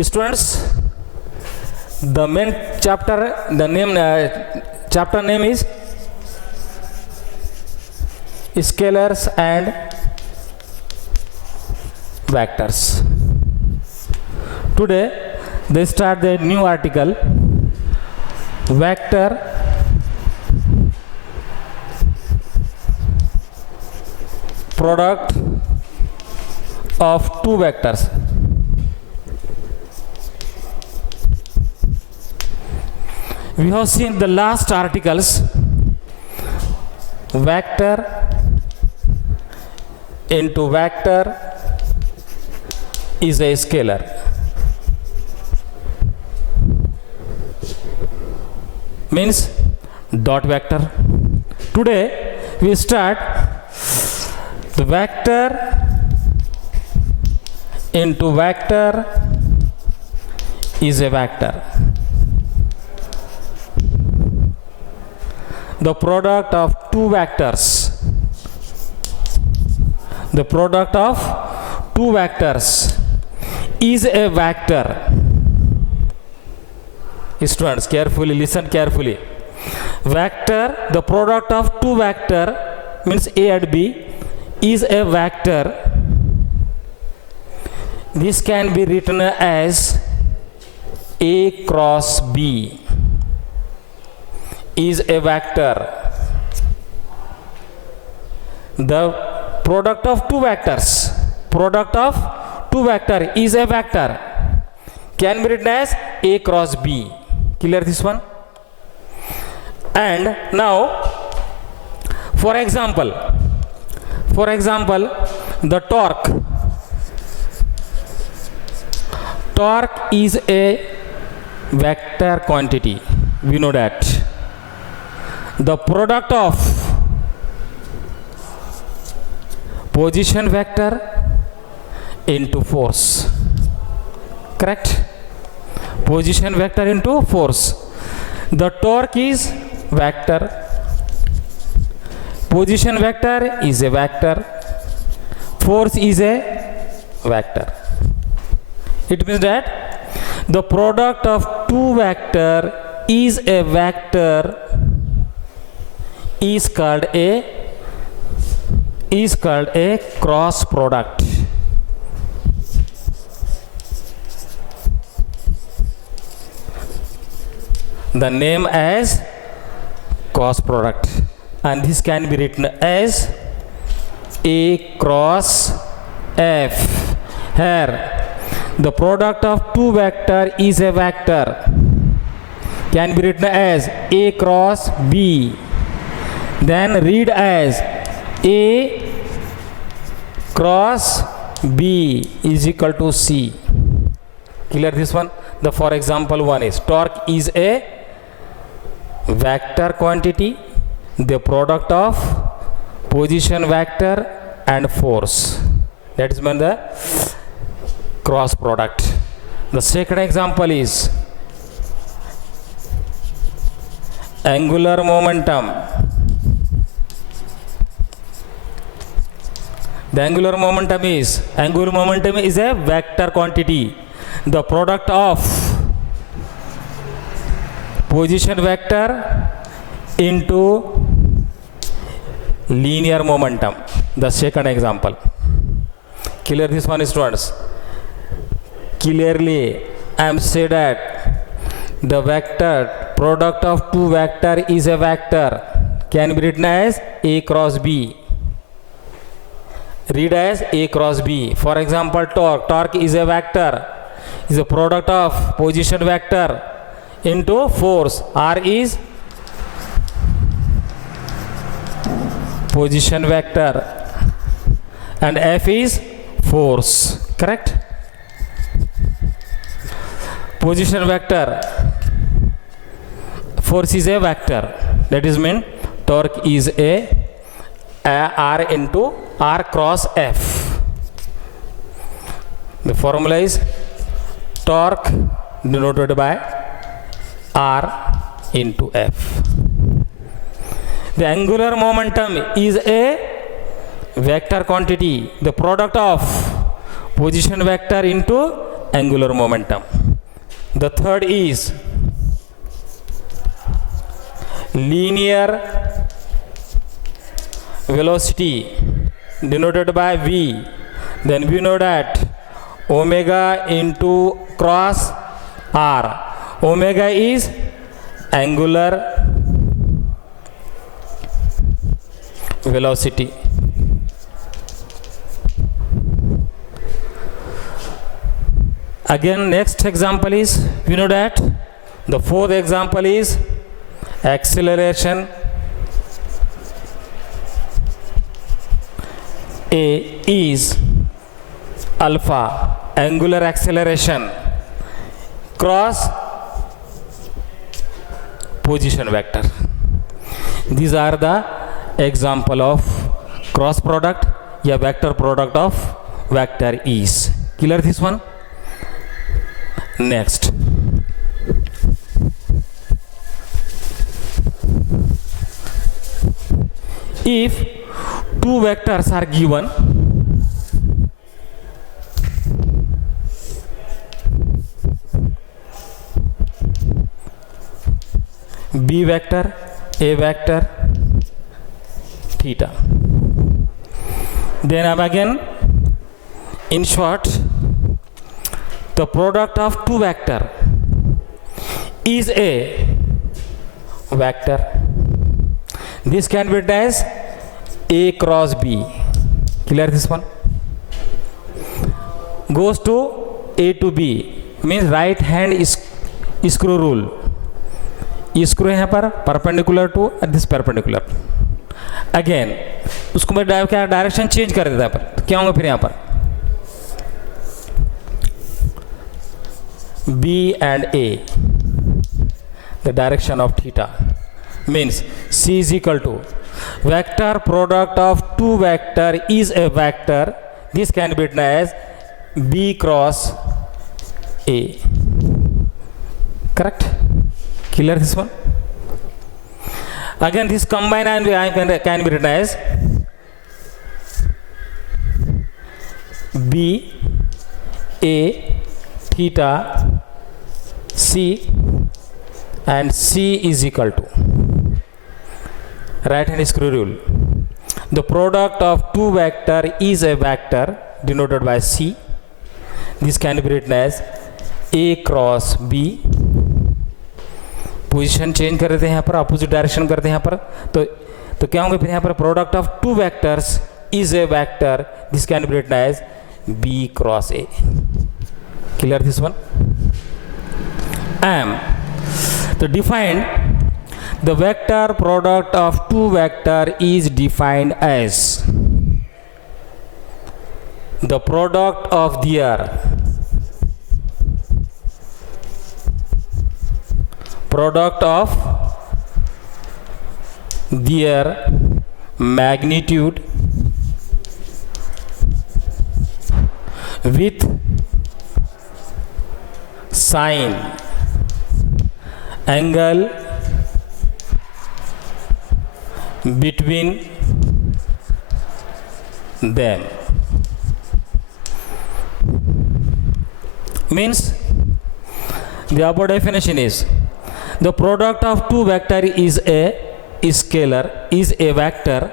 Students, the main chapter, chapter name is scalars and vectors. Today they start the new article, vector product of two vectors. We have seen the last articles, vector into vector is a scalar. Means dot vector. Today we start the vector into vector is a vector. The product of two vectors. The product of two vectors is a vector. Students, carefully listen carefully. Vector, the product of two vector means A and B is a vector. This can be written as A cross B is a vector. The product of two vectors, product of two vector is a vector, can be written as A cross B. Clear this one? And now for example the torque is a vector quantity. We know that. The product of position vector into force, correct? Position vector into force. The torque is vector, position vector is a vector, force is a vector. It means that the product of two vector is a vector is called a cross product. The name as cross product, and this can be written as A cross F. Here the product of two vector is a vector, can be written as A cross B, then read as A cross B is equal to C. Clear this one? The for example one is torque is a vector quantity, the product of position vector and force. That is when the cross product. The second example is angular momentum. The angular momentum is a vector quantity. The product of position vector into linear momentum. The second example. Clear this one, students? Clearly I am saying that the vector product of two vector is a vector, can be written as A cross B. Read as A cross B. For example, torque is a vector, is a product of position vector into force. R is position vector and F is force, correct? Position vector, force is a vector. That is mean torque is a R into R cross F. The formula is torque denoted by R into F. The angular momentum is a vector quantity, the product of position vector into angular momentum. The third is linear velocity denoted by V. Then we know that omega into cross R. Omega is angular velocity. Again, next example is, we know that the fourth example is acceleration. A is alpha, angular acceleration, cross position vector. These are the example of cross product या vector product of vector is. Clear this one? Next, if two vectors are given, B vector, A vector, theta, then again, in short, the product of two vector is a vector. This can be written as A cross B. Clear this one? Goes to A to B, means right hand is screw rule. Screw यहाँ पर perpendicular to this perpendicular. Again उसको मैं क्या direction change कर देता है पर, तो क्या होगा फिर यहाँ पर B and A, the direction of theta means C is equal to vector product of two vector is a vector. This can be written as B cross A. Correct? Clear this one? Again, this combine and can be written as B A theta C, and C is equal to right hand screw rule. The product of two vector is a vector denoted by C. This can be written as A cross B. Position change कर देते हैं यहाँ पर, opposite direction करते हैं यहाँ पर, तो क्या होंगे फिर यहाँ पर product of two vectors is a vector. This can be written as B cross A. Clear this one? So define the vector product of two vector is defined as the product of their magnitude with sine angle between them. Means the above definition is the product of two vector is a scalar, is a vector.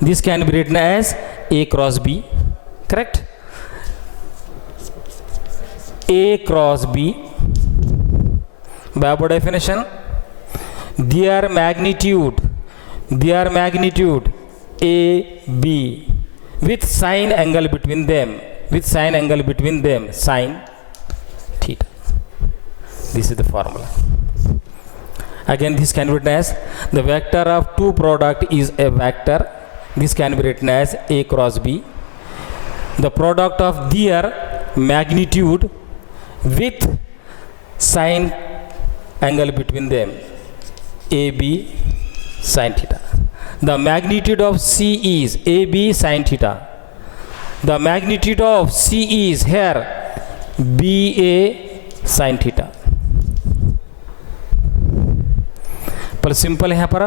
This can be written as A cross B. Correct? A cross B. By above definition, their magnitude A B with sine angle between them, sine theta. This is the formula. Again, this can be written as the vector of two product is a vector. This can be written as A cross B. The product of their magnitude with sine angle between them, AB sine theta. The magnitude of C is AB sine theta. The magnitude of C is here BA sine theta. पर simple यहाँ पर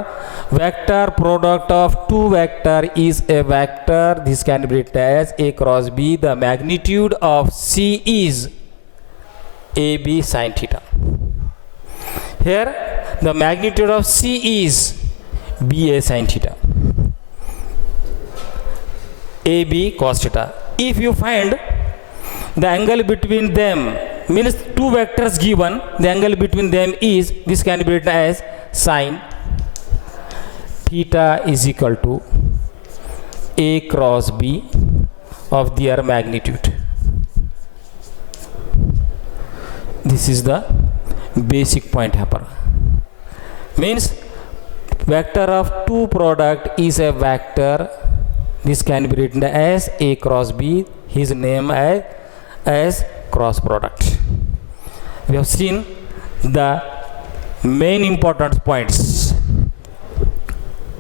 vector product of two vector is a vector. This can be written as A cross B. The magnitude of C is AB sin theta. Here the magnitude of C is BA sin theta. AB cos theta. If you find the angle between them, means two vectors given, the angle between them is, this can be written as sin theta is equal to A cross B of their magnitude. This is the basic point here. Means vector of two product is a vector. This can be written as A cross B, his name as cross product. We have seen the main important points.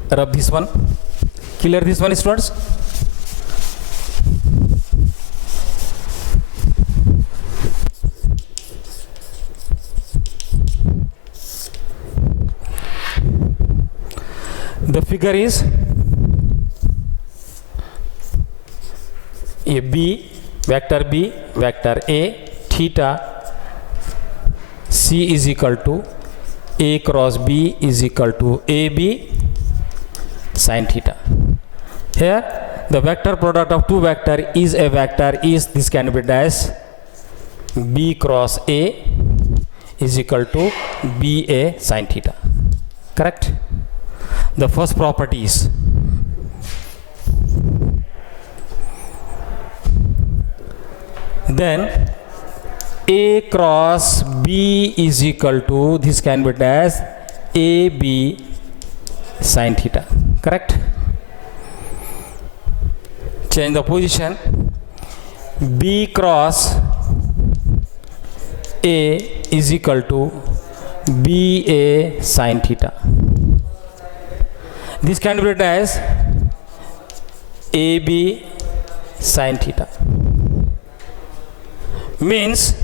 Rub this one. Clear this one, students? The figure is a B, vector A, theta C is equal to A cross B is equal to AB sin theta. Here the vector product of two vector is a vector is, this can be written as B cross A is equal to BA sin theta. Correct? The first property is then A cross B is equal to, this can be written as AB sin theta. Correct? Change the position. B cross A is equal to BA sin theta. This can be written as AB sin theta. Means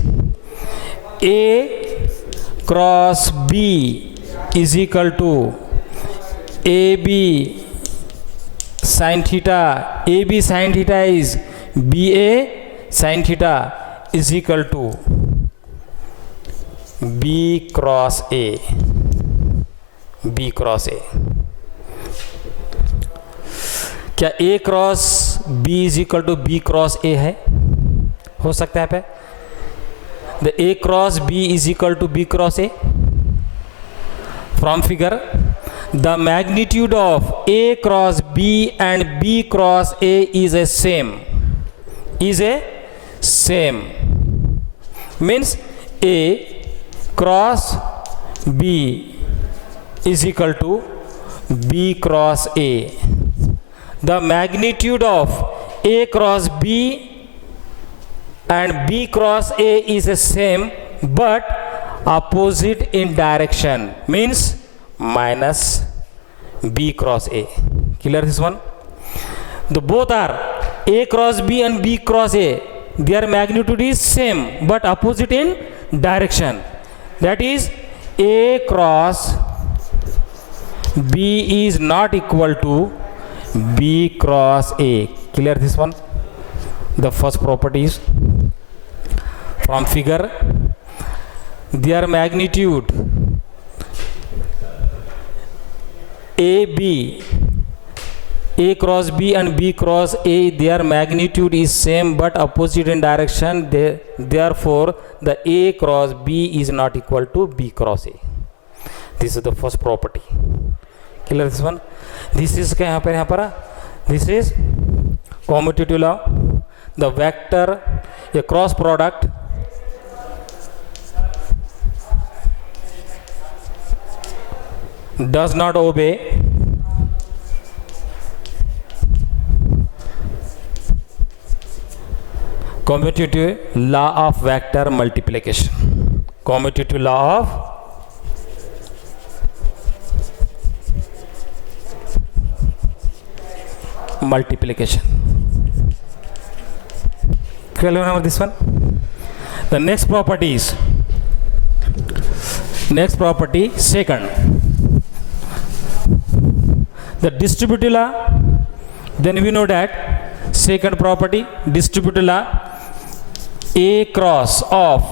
A cross B is equal to AB sin theta. AB sin theta is BA sin theta is equal to B cross A. B cross A. क्या A cross B is equal to B cross A है? हो सकता है पे? The A cross B is equal to B cross A. From figure, the magnitude of A cross B and B cross A is a same. Is a same. Means A cross B is equal to B cross A. The magnitude of A cross B and B cross A is the same but opposite in direction, means minus B cross A. Clear this one? The both are A cross B and B cross A, their magnitude is same but opposite in direction. That is A cross B is not equal to B cross A. Clear this one? The first property is from figure, their magnitude AB, A cross B and B cross A, their magnitude is same but opposite in direction. Therefore, the A cross B is not equal to B cross A. This is the first property. Clear this one? This is क्या यहाँ पर this is commutative law. The vector, a cross product does not obey commutative law of vector multiplication. Commutative law of multiplication. Can you remember this one? The next property is second, the distributive law. Then we know that second property, distributive law, A cross of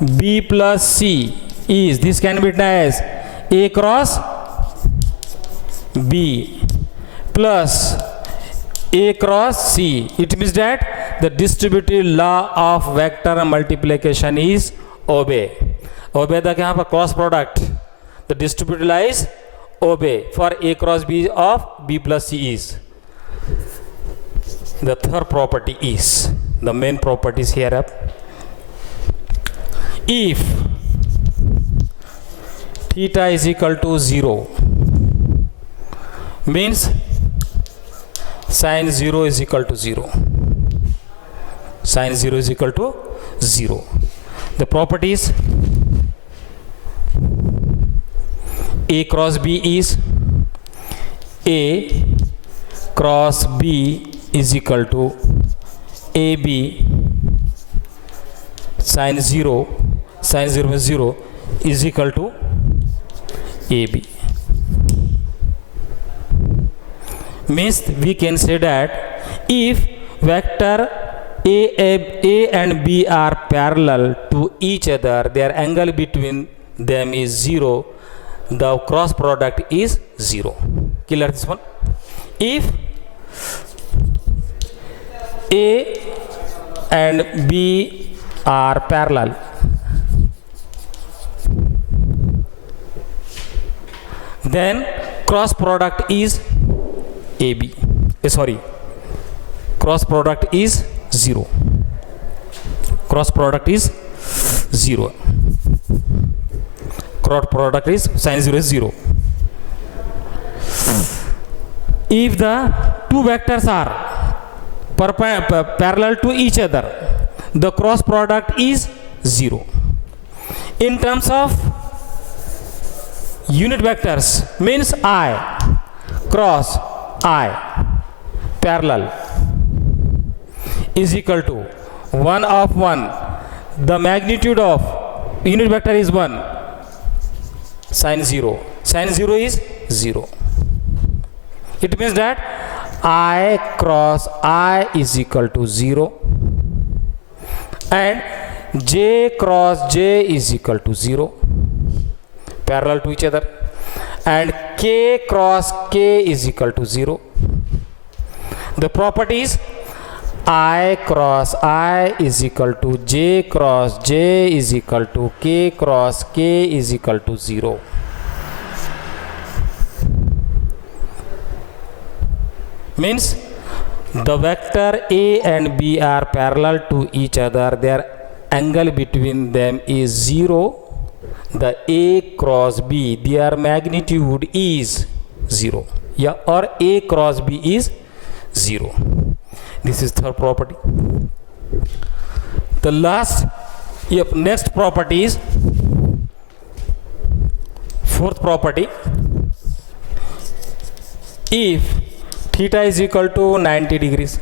B plus C is, this can be written as A cross B plus A cross C. It means that the distributive law of vector multiplication is obey. Obey the यहाँ पर cross product. The distributive law is obey for A cross B of B plus C is. The third property is, the main properties here up. If theta is equal to 0, means sin 0 is equal to 0. Sin 0 is equal to 0. The properties A cross B is A cross B is equal to AB sin 0 is 0 is equal to AB. Means we can say that if vector A and B are parallel to each other, their angle between them is 0, the cross product is 0. Clear this one? If A and B are parallel, then cross product is AB. Cross product is 0. Cross product is 0. Cross product is sin 0 is 0. If the two vectors are parallel to each other, the cross product is 0. In terms of unit vectors, means I cross I parallel is equal to 1 of 1. The magnitude of unit vector is 1. Sin 0. Sin 0 is 0. It means that I cross I is equal to 0 and J cross J is equal to 0, parallel to each other, and K cross K is equal to 0. The properties I cross I is equal to J cross J is equal to K cross K is equal to 0. Means the vector A and B are parallel to each other, their angle between them is 0. The A cross B, their magnitude is 0. Yeah, or A cross B is 0. This is third property. The last, next property is fourth property. If theta is equal to 90 degrees,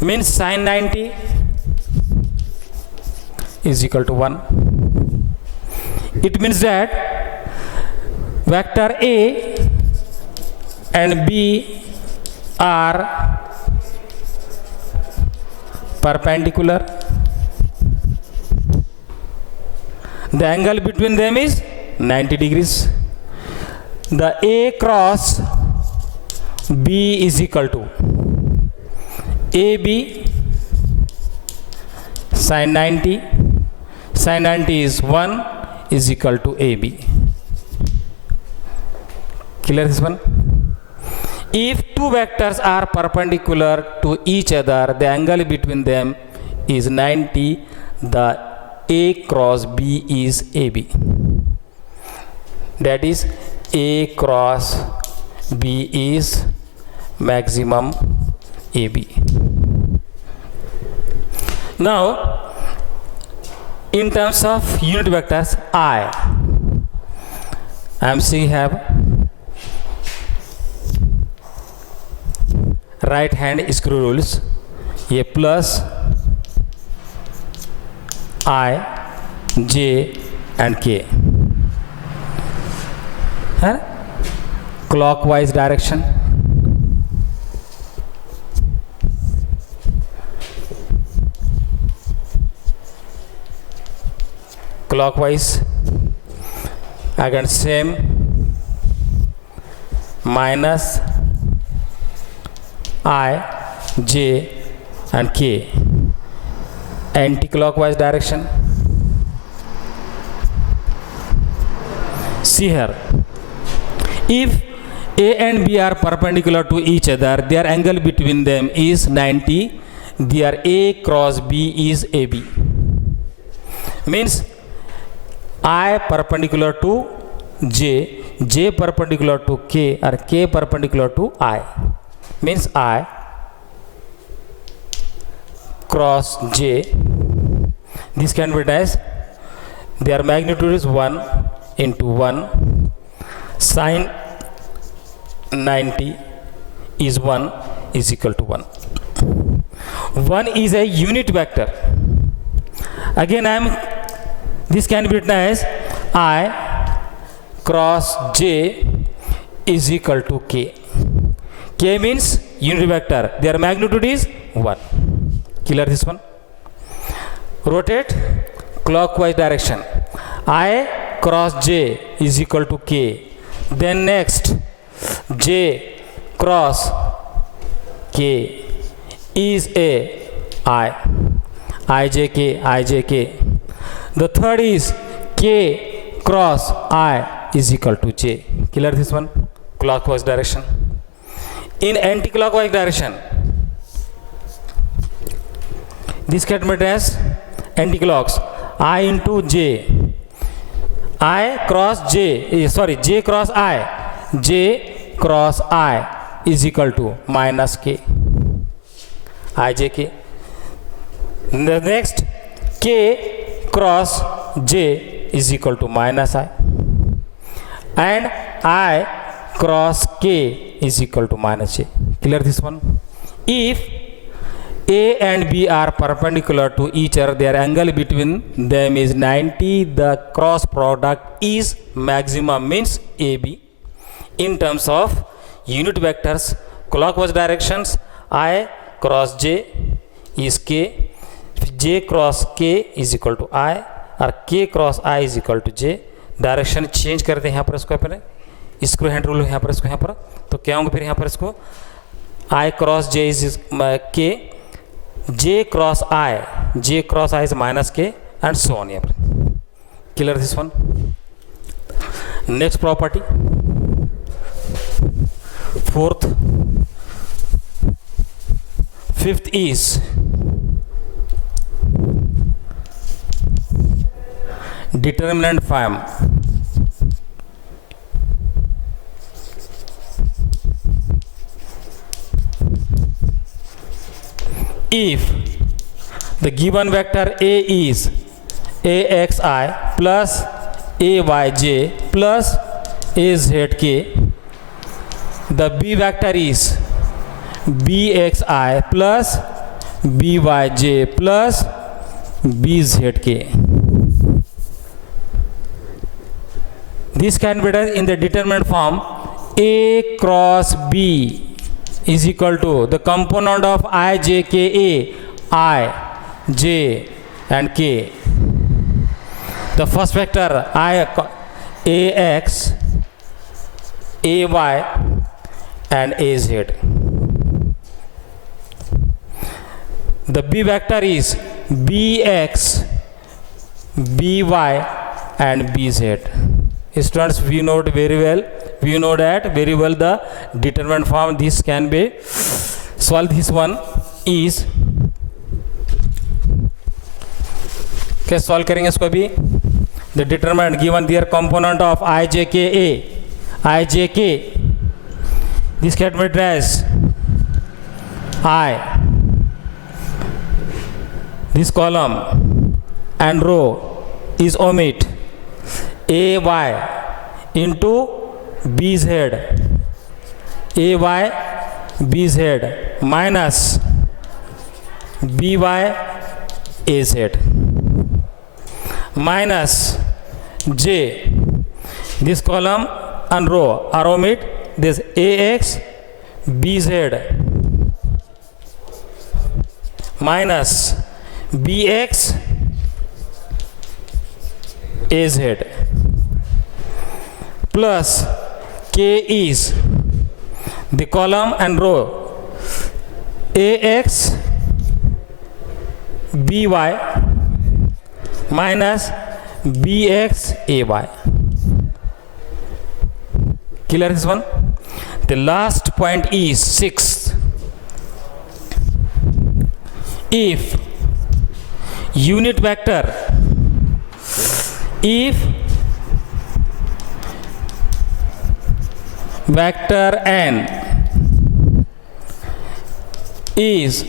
means sin 90 is equal to 1. It means that vector A and B are perpendicular. The angle between them is 90 degrees. The A cross B is equal to AB sin 90. Sin 90 is 1 is equal to AB. Clear this one? If two vectors are perpendicular to each other, the angle between them is 90. The A cross B is AB. That is, A cross B is maximum AB. Now, in terms of unit vectors, I am saying have right hand screw rules. A plus I, J and K. Clockwise direction. clockwise, again same, minus I, j and k, anti-clockwise direction. See here, if A and B are perpendicular to each other, their angle between them is 90, their A cross B is AB. Means I perpendicular to J, J perpendicular to K, or K perpendicular to I. Means I cross J, this can be written as their magnitude is 1 into 1, sine 90 is 1 is equal to 1. 1 is a unit vector. Again this can be written as I cross J is equal to K. K means unit vector, their magnitude is 1. Clear this one? Rotate clockwise direction. I cross J is equal to K. Then next J cross K is a IJK. The third is K cross I is equal to J. Clear this one? Clockwise direction. In anti-clockwise direction, this can be written as anti-clocks, I into J. I cross J, J cross I. J cross I is equal to minus K, IJK. The next, K cross J is equal to minus I. And I cross K is equal to minus J. Clear this one? If A and B are perpendicular to each other, their angle between them is 90, the cross product is maximum, means AB. In terms of unit vectors, clockwise directions, I cross J is K, J cross K is equal to I, और K cross I is equal to J. Direction change करते हैं यहाँ पर, इसको पहले screw hand rule यहाँ पर, इसको यहाँ पर तो क्या होंगे फिर यहाँ पर, इसको I cross J is K, J cross I is minus K, and so on. Here, clear this one? Next property, fourth, fifth is determinant form. If the given vector A is AXI plus AYJ plus AZK, the B vector is BXI plus BYJ plus BZK. This can be done in the determinant form A cross B is equal to the component of I, J, K, A, I, J and K. The first vector AX, AY and AZ. The B vector is BX, BY and BZ. Students, we know it very well. We know that very well the determinant form. This can be solved. This one is कैसे solve करेंगे इसको भी? The determinant given their component of IJKA, IJK. This can be written as I. This column and row is omit AY into BZ, AY BZ minus BY AZ minus J. This column and row are omit this AX BZ minus BX AZ plus K is the column and row AX BY minus BX AY. Clear this one? The last point is 6. If unit vector, if vector n is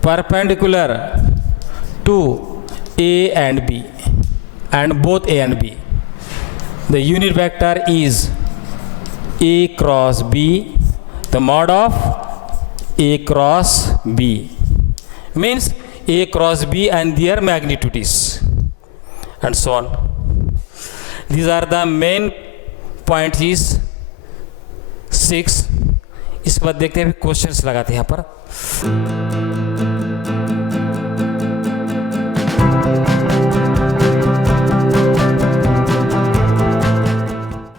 perpendicular to A and B and both A and B, the unit vector is A cross B, the mod of A cross B means A cross B and their magnitudes and so on. These are the main points is 6. इसके बाद देखते हैं questions लगाते हैं यहाँ पर.